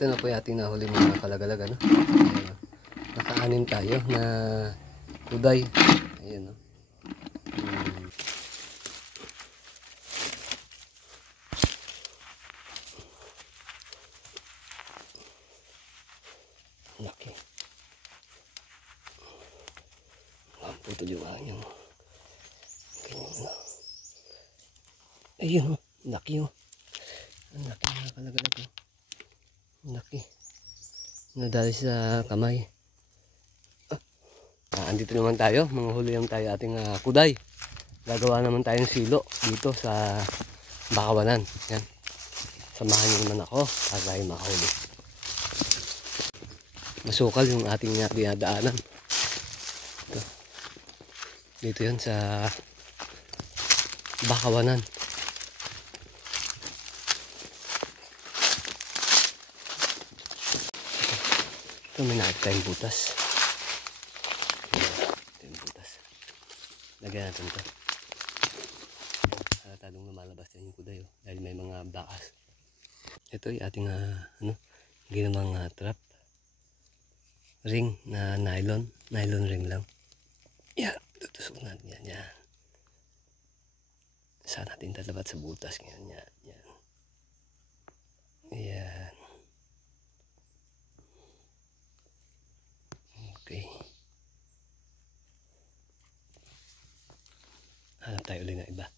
Ito na po yung ating nahuli mga kalagalag, ano? Naka-anim tayo na kuday. Ayan, no? Laki. Ang puto yung hangin. Ganyan, no? Ayun, oh. Laki, oh. Ang laki mga kalagalag, oh. Ang laki. Nadali sa kamay. Andito naman tayo, mga huli lang tayo ating kuday. Gagawa naman tayong silo dito sa Bakawanan. Yan. Samahan niyo naman ako para tayo makahuli. Masukal yung ating dinadaanan. Ito. Dito yun sa Bakawanan. Ito may nakita tayong butas. Lagyan natin ito. Halatadong lumalabas yan yung kuday, oh, dahil may mga bakas. Ito yung ating ginawang trap. Ring na nylon. Nylon ring lang. Yan. Tutusok natin yan. Yan. Saan natin tatapat sa butas ngayon. Yan. Yan. Yan. Okay. Hanap tayo ulit ng iba.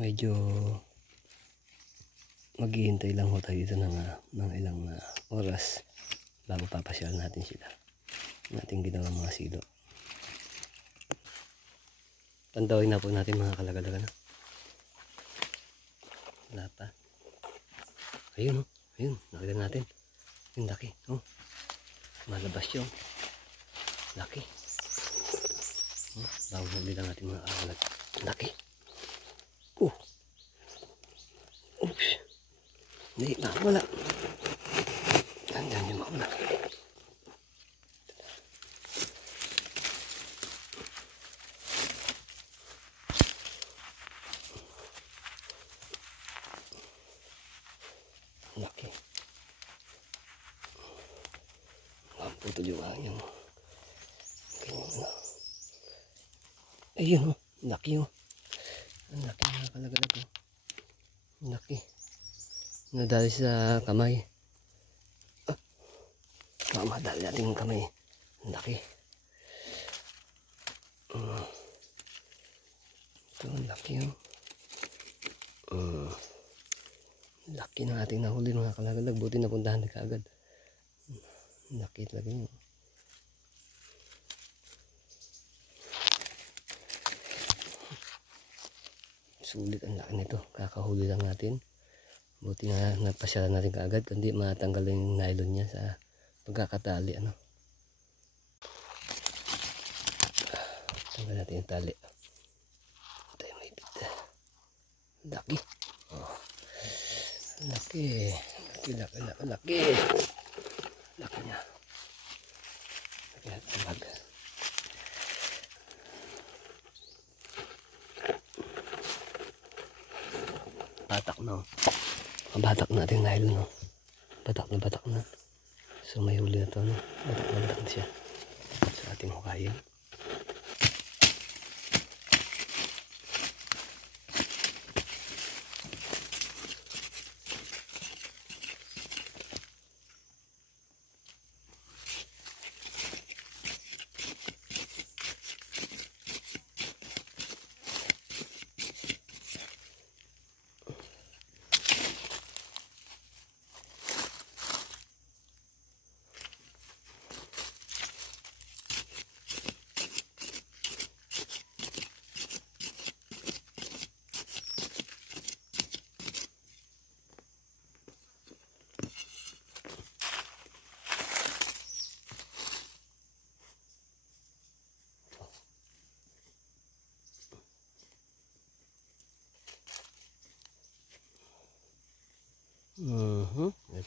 Medyo maghihintay lang ho tayo dito ng ilang oras bago papasyal natin sila. Natin ginawa mga silo. Tandawin na po natin mga kalagalagan. Wala pa. Ayun, oh. Ayun, nakita natin. Yung laki. Oh. Malabas yung laki. Oh, bago huli lang natin mga kalagalagan. Laki. Oh. Oops. Hindi, wala. Tandaan yung mauna. Laki. Ang puto yung hangin. Ganyan, no? Ayun, oh. Laki, oh. Ang laki mga kalagalag, oh. Ang laki. Nadali sa kamay. Madali natin yung kamay. Ang laki. Ito, ang laki, oh. Laki ng ating nahuli mga kalagalag. Buti napuntahan na kaagad. Laki talaga yun. Sulit ang laki nito. Kakahuli lang natin. Buti na napasyalan natin kaagad. Kundi matanggal yung nylon niya sa pagkakatali. Ano? Tanggal natin yung tali. Ito yung may bit. Laki. Oh. Laki. Laki. Laki niya. Laki natin ang bag. Batak na. Batak natin nylon, no? Batak na. So may huli na to, no? Batak na siya sa ating hukayin.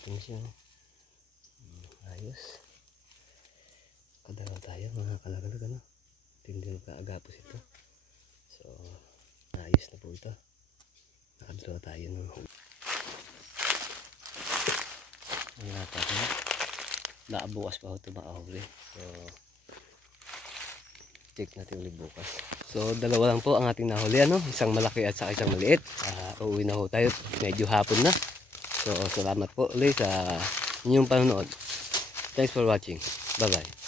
Ito na siya. Ayos. Kadalaw tayo mga kalagalag, ano? Hindi magkaagapos ito. So, ayos na po ito. Nakadalaw tayo ng ang lapat na. Nakabukas pa ito makahuli. So, check natin ulit bukas. So, dalawa lang po ang ating nahuli, ano? Isang malaki at saka isang maliit. Uuwi na ho tayo. Medyo hapon na. So, salamat po ulit sa inyong panonood. Thanks for watching. Bye-bye.